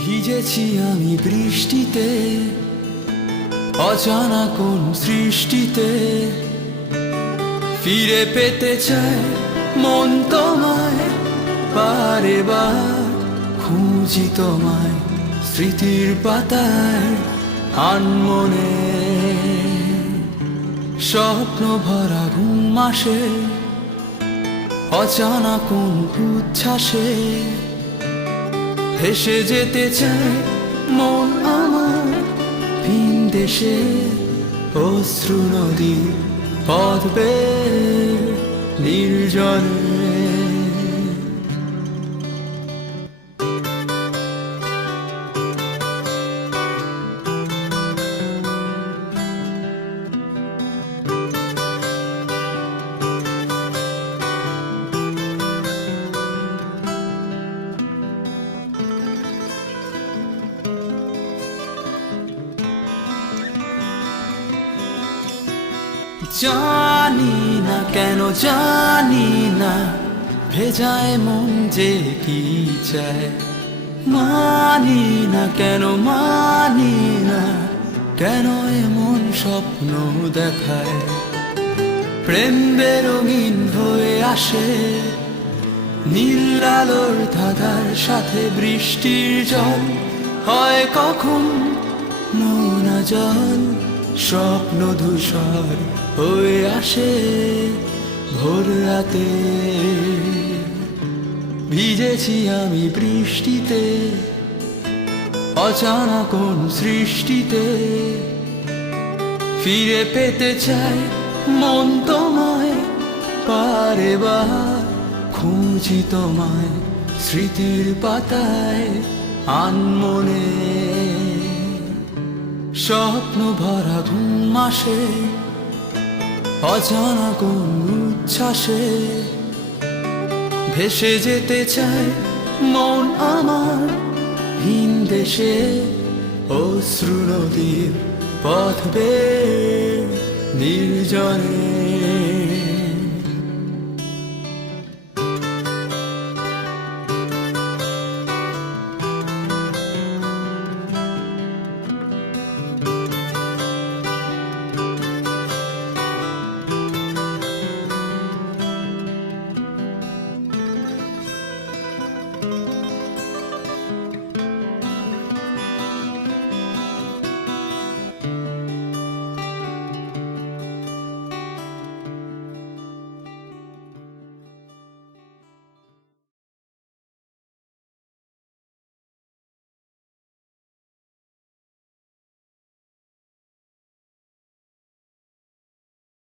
ভিজেছি আমি বৃষ্টিতে, অজানা কোন সৃষ্টিতে। ফিরে পেতে চায় মন তোমায়, বারে বার খুঁজি তোমায় স্মৃতির পাতায় আনমনে। স্বপ্ন ভরা ঘুম আসে অজানা কোন উচ্ছ্বাসে। ভেসে যেতে চায় মন আমার ভিন দেশে, অশ্রু নদীর পথ বেয়ে নির্জনে। জানি না কেন জানি না, ভেজায় মন যে কি চায়। মানি না কেন মানি না, কেন এমন স্বপ্ন দেখায়। প্রেম বেরঙিন হয়ে আসে নীল আলোর ধাঁধার সাথে বৃষ্টির জল। হয় কখন নোনা জল, স্বপ্ন ধূসর হয়ে আসে ভোর রাতে। ভিজেছি আমি বৃষ্টিতে, অজানা কোন সৃষ্টিতে। ফিরে পেতে চায় মন তোমায়, বারে বার খুঁজি তোমায় স্মৃতির পাতায় আনমনে। স্বপ্ন ভরা ঘুম আসে অজানা কোন উচ্ছ্বাসে। ভেসে যেতে চায় মন আমার ভিন দেশে, অশ্রু নদীর পথ বেয়ে নির্জনে।